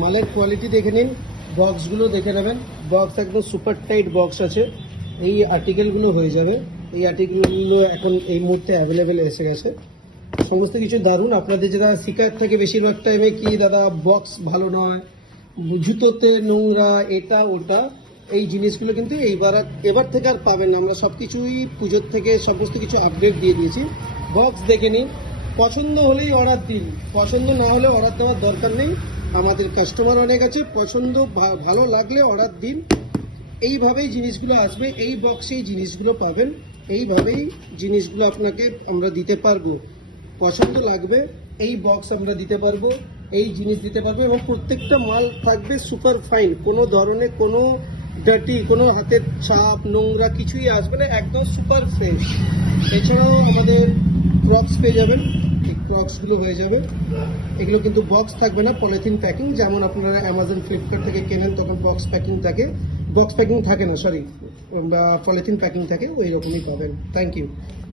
মালের কোয়ালিটি দেখে নিন, বক্সগুলো দেখে নেবেন। বক্স একদম সুপার টাইট বক্স আছে। এই আর্টিকেলগুলো হয়ে যাবে। এই আর্টিকেলগুলো এখন এই মুহূর্তে অ্যাভেলেবেল এসে গেছে। সমস্ত কিছু দারুণ। আপনাদের যেটা শিকায়ত থাকে বেশিরভাগ টাইমে কি দাদা বক্স ভালো নয়, জুতোতে নোংরা, এটা ওটা, এই জিনিসগুলো কিন্তু এবার থেকে আর পাবেন না। আমরা সব কিছুই পুজোর থেকে সমস্ত কিছু আপডেট দিয়ে দিয়েছি। বক্স দেখে নিন, পছন্দ হলেই অর্ডার দিন, পছন্দ না হলে অর্ডার দেওয়ার দরকার নেই। আমাদের কাস্টমার অনেক আছে, পছন্দ ভালো লাগলে অর্ডার দিন। এইভাবেই জিনিসগুলো আসবে, এই বক্সেই জিনিসগুলো পাবেন, এইভাবেই জিনিসগুলো আপনাকে আমরা দিতে পারবো। পছন্দ লাগবে এই বক্স আমরা দিতে পারবো, এই জিনিস দিতে পারবো, এবং প্রত্যেকটা মাল থাকবে সুপার ফাইন। কোনো ধরনের কোনো ডার্টি, কোনো হাতের ছাপ নোংরা কিছুই আসবে না, একদম সুপার ফ্রেশ। এছাড়াও আমাদের ক্রক্স পেয়ে যাবেন, এই ক্রক্সগুলো হয়ে যাবে। এগুলো কিন্তু বক্স থাকবে না, পলিথিন প্যাকিং। যেমন আপনারা অ্যামাজন ফ্লিপকার্ট থেকে কেনেন তখন বক্স প্যাকিং থাকে, বক্স প্যাকিং থাকে না, সরি, পলিথিন প্যাকিং থাকে, ওই রকমই পাবেন। Thank you.